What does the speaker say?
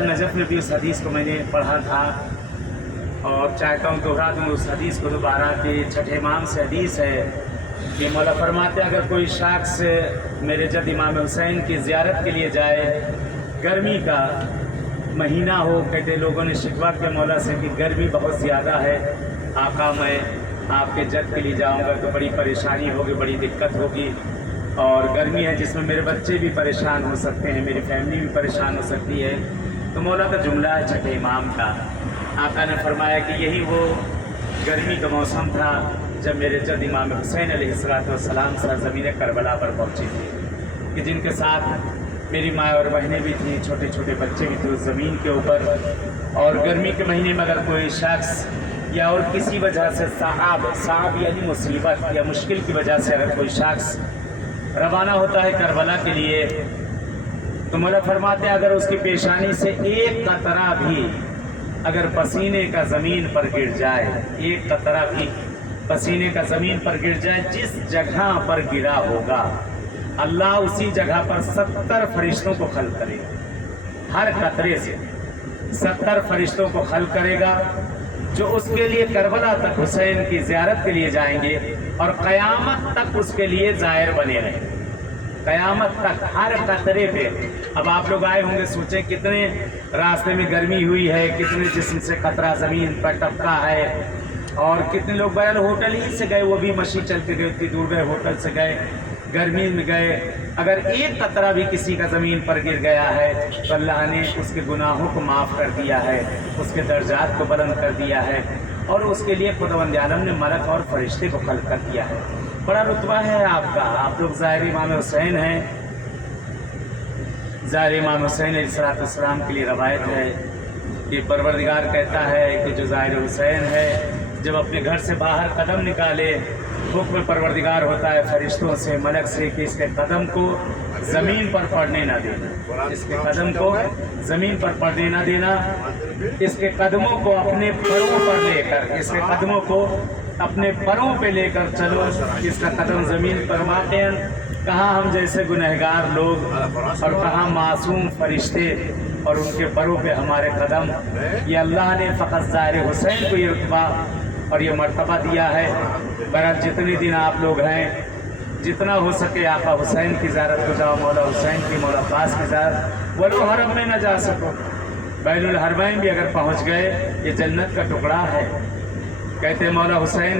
साल नजफ़ में भी उस हदीस को मैंने पढ़ा था और चाहता हूँ दोहरा दूँ उस हदीस को दोबारा कि छठे इमाम से हदीस है कि मौला फरमाते अगर कोई शख्स मेरे जद इमाम हुसैन की ज़ियारत के लिए जाए, गर्मी का महीना हो, कहते लोगों ने शिकवा किया मौला से कि गर्मी बहुत ज़्यादा है, आका मैं आपके जद के लिए जाऊंगा तो बड़ी परेशानी होगी, बड़ी दिक्कत होगी, और गर्मी है जिसमें मेरे बच्चे भी परेशान हो सकते हैं, मेरी फैमिली भी परेशान हो सकती है। तो मौला का जुमला है छठे इमाम का। आका ने फरमाया कि यही वो गर्मी का मौसम था जब मेरे जद इमाम हुसैन अलैहिस्सलाम सरज़मीन करबला पर पहुँचे थे, कि जिनके साथ मेरी माँ और बहनें भी थीं, छोटे छोटे बच्चे भी थे उस ज़मीन के ऊपर। और गर्मी के महीने में अगर कोई शख्स या और किसी वजह से साहब यानी मुसीबत या मुश्किल की वजह से अगर कोई शख्स रवाना होता है करबला के लिए, तो मौला फरमाते हैं अगर उसकी पेशानी से एक कतरा भी अगर पसीने का ज़मीन पर गिर जाए, एक कतरा भी पसीने का ज़मीन पर गिर जाए, जिस जगह पर गिरा होगा अल्लाह उसी जगह पर 70 फरिश्तों को खल करेगा। हर कतरे से 70 फरिश्तों को खल करेगा जो उसके लिए करबला तक हुसैन की ज़ियारत के लिए जाएंगे और क़यामत तक उसके लिए ज़ाहिर बने रहेंगे, क़यामत तक हर कतरे पे। अब आप लोग आए होंगे, सोचें कितने रास्ते में गर्मी हुई है, कितने जिस्म से कतरा ज़मीन पर टपका है, और कितने लोग बहल होटल ही से गए, वो भी मशीन चल के गए, इतनी दूर गए, होटल से गए, गर्मी में गए। अगर एक कतरा भी किसी का ज़मीन पर गिर गया है तो अल्लाह ने उसके गुनाहों को माफ़ कर दिया है, उसके दर्जात को बुलंद कर दिया है, और उसके लिए खुदावंद आलम ने मलक और फरिश्ते को खल्क़ कर दिया है। बड़ा रुतबा है आपका, आप लोग ज़ाहिर इमाम हुसैन हैं। ज़ाहिर इमाम हुसैन अलैहिस्सलाम के लिए रवायत है कि परवरदिगार कहता है कि जो ज़ाहिर हुसैन है जब अपने घर से बाहर कदम निकाले, हुक्म परवरदिगार होता है फरिश्तों से, मलक से कि इसके कदम को ज़मीन पर पड़ने ना देना, इसके कदम को ज़मीन पर पड़ने ना देना, इसके कदमों को अपने पैरों पर लेकर, इसके कदमों को अपने पैरों पे लेकर चलो, इसका कदम ज़मीन पर वाक़ईन कहाँ हम जैसे गुनहगार लोग और कहाँ मासूम फरिश्ते और उनके पैरों पे हमारे कदम। ये अल्लाह ने फ़क़त ज़ाहिर हुसैन को ये रुतबा और ये मर्तबा दिया है। बहरहाल जितने दिन आप लोग हैं, जितना हो सके आका हुसैन की ज़ियारत को जाओ, मौला हुसैन की, मौला पास की ज़ियारत। वलो हरम में न जा सको, बैनुल हरमैन भी अगर पहुँच गए, ये जन्नत का टुकड़ा है। कहते हैं मौला हुसैन